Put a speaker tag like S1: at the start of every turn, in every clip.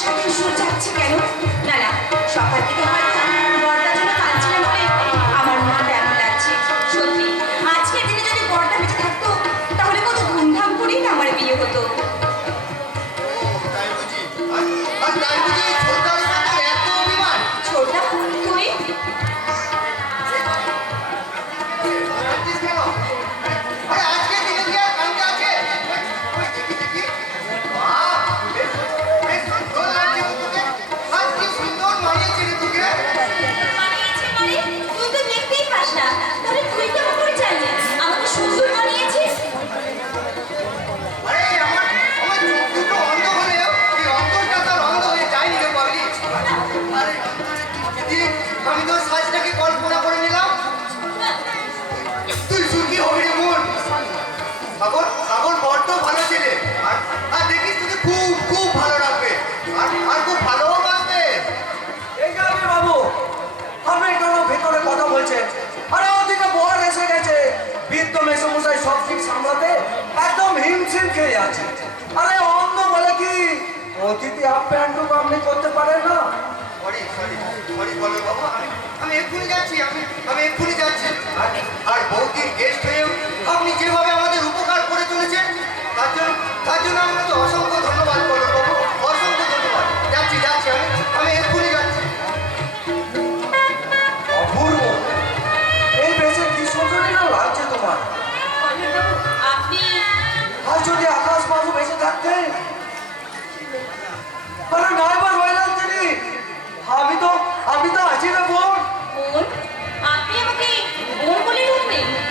S1: সাথে সুর যাচ্ছে কেন? না না সকাল থেকে হয়তো
S2: অনেকেই আছে? আরে অন্ধ
S3: বলে কি? অতিথি হাফ প্যান্টু আপনি করতে পারেন না?
S2: সরি সরি সরি বলো বাবা, আমি আমি এক্ষুনি যাচ্ছি, আমি আমি এক্ষুনি যাচ্ছি। আর আর
S1: বৌদি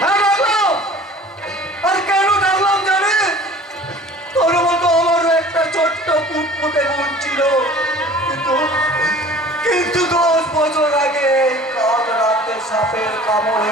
S3: হ্যাঁ ডাকলো আর কেন ডাকলাম জানে তোর মতো আমারও একটা ছোট্ট পুটপুটে বোন ছিল। কিন্তু কিন্তু দশ বছর আগে কাল রাতে সাপের কামড়ে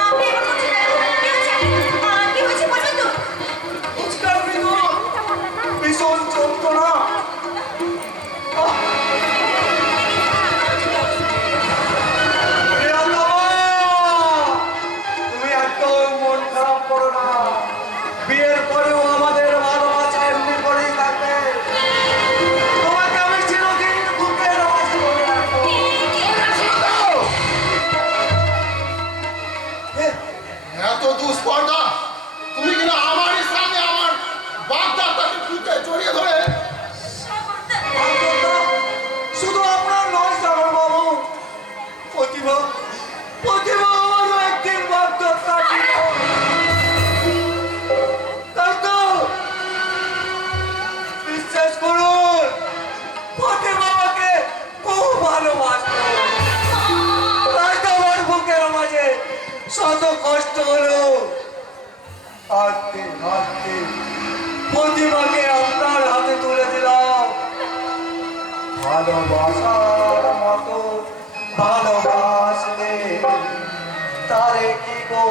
S3: প্রতিমাকে আপনার হাতে তুলে দিলাম। ভালোবাসার মতো ভালোবাসলে তারে কি গো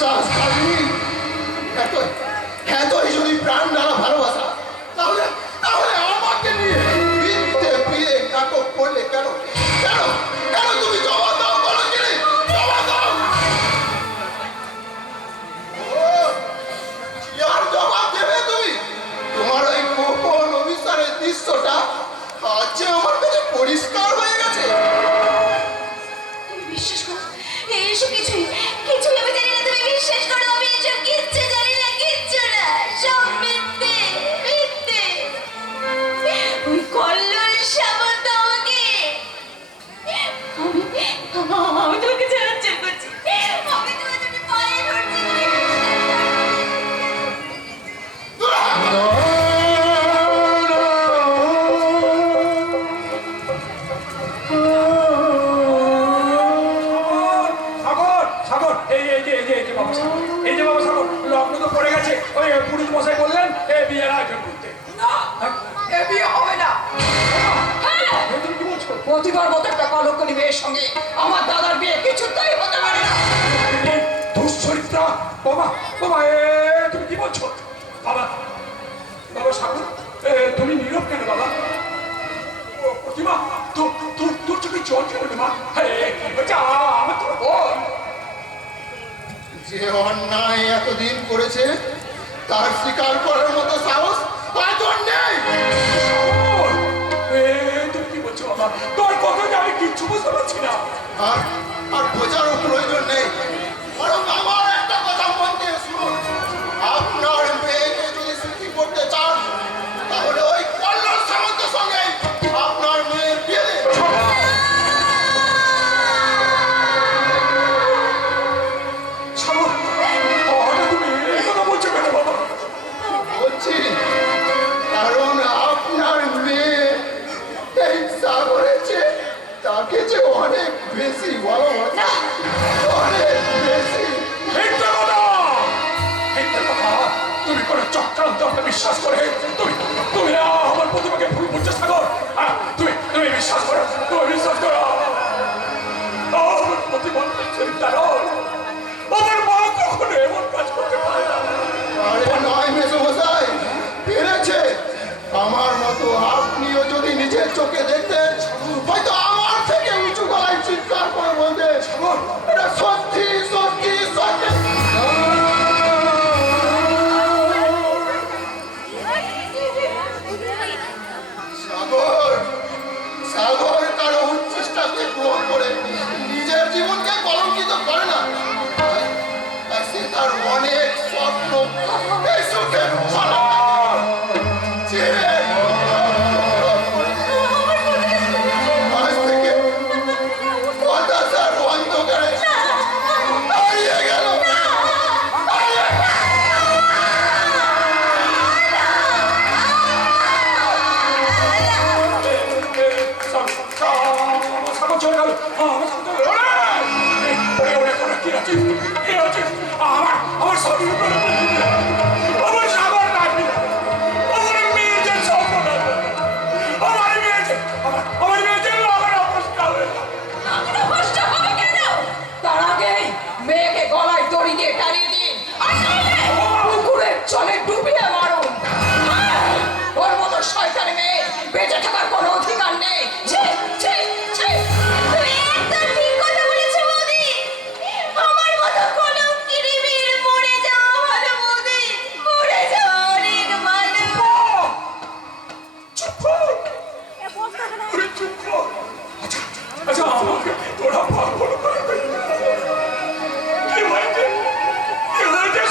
S4: নিঃশ্বাস খালি এত এতই যদি প্রাণ না বাবা সাহেব এই যে বাবা সাহেব লগ্ন তো পড়ে গেছে। ওই পুরুষ মশাই
S1: বললেন এ বিয়ের আয়োজন করতে। এ বিয়ে হবে না। হ্যাঁ,
S5: প্রতিবার মতো একটা কলঙ্কনি মেয়ের সঙ্গে আমার দাদার বিয়ে কিছুতেই হতে পারে না।
S6: দুশ্চরিত্রা বাবা বাবা এ তুমি কি বলছো? বাবা বাবা সাগর তুমি নীরব কেন বাবা? প্রতিমা তোর তোর চোখে জল কেন মা? হ্যাঁ যে
S4: অন্যায় এতদিন করেছে তার শিকার করার মতো সাহস তোর নেই।
S6: কি বলছো বাবা? তোর কথা আমি কিচ্ছু বুঝতে পারছি না।
S4: আর আর বোঝারও প্রয়োজন নেই।
S6: বাবা querer آه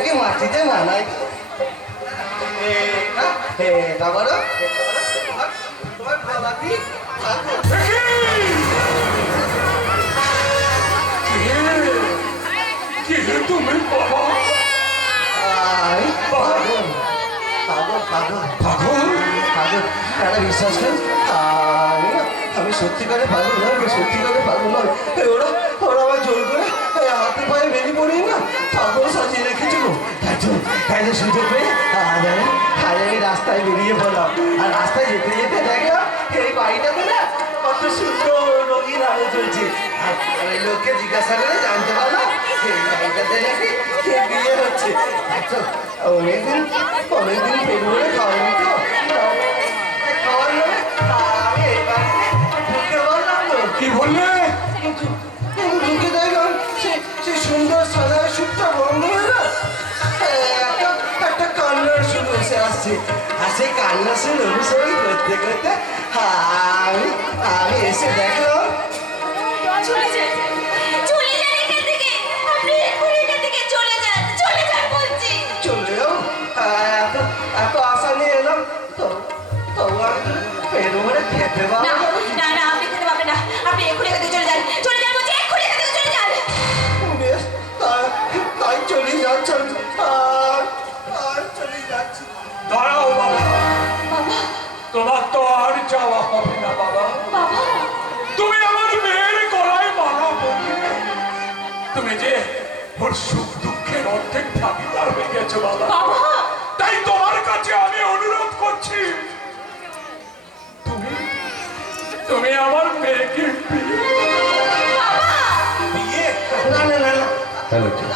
S6: কি মাটিতে বানাই। তারপরে বিশ্বাস
S4: করেন আমি সত্যি করে
S6: পাগল নয় সত্যি
S7: করে
S1: পাগল নয় ওরা ওরা আমার জোর করে হাতে পায়ে বেরিয়ে পড়ি না লোককে জিজ্ঞাসা করে জানতে পারলাম এই বাড়িটাতে নাকি বিয়ে হচ্ছে? তো অনেকদিন অনেকদিন পেট ভরে খাওয়ানি তো।
S6: কি বললে?
S1: ঢুকে দেখলাম সে সে সুন্দর সাদা সুপটা বন্ধ হয়ে না একটা একটা কান্নার শুরু এসে আসছে। আর সেই কান্না শুনে অনুসরণ করতে করতে আমি আমি এসে দেখলাম
S5: চলে
S1: পেট ভরে খেতে
S5: না
S1: পারব
S5: না না আপনি খেতে পারবেন না। আপনি এক্ষুনি এখান থেকে চলে যান। চলে যান বলছি এক্ষুনি এখান থেকে চলে যান।
S1: বেশ তা- তাই চলে যাচ্ছে আর আর চলে যাচ্ছে।
S6: দাঁড়াও বাবা।
S5: বাবা।
S6: তোমার তো আর যাওয়া হবে না বাবা।
S5: বাবা।
S6: তুমি আমার মেয়ের গলায় মালা পরিয়ে তুমি যে ওর সুখ দুঃখের অর্ধেক ভাগিদার হয়ে গেছো বাবা। তুমি আমার মেয়েকে বিয়ে
S1: বিয়ে না না না না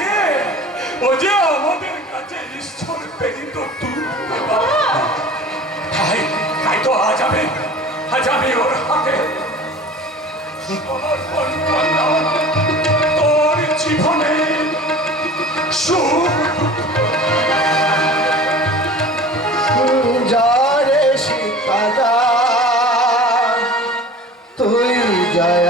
S6: যে ও যে আমাদের কাছে ঈশ্বর প্রেরিত তাই তাই তো আজ আমি আজ আমি ওর হাতে তোর জীবনে সুখ
S1: তুই যায়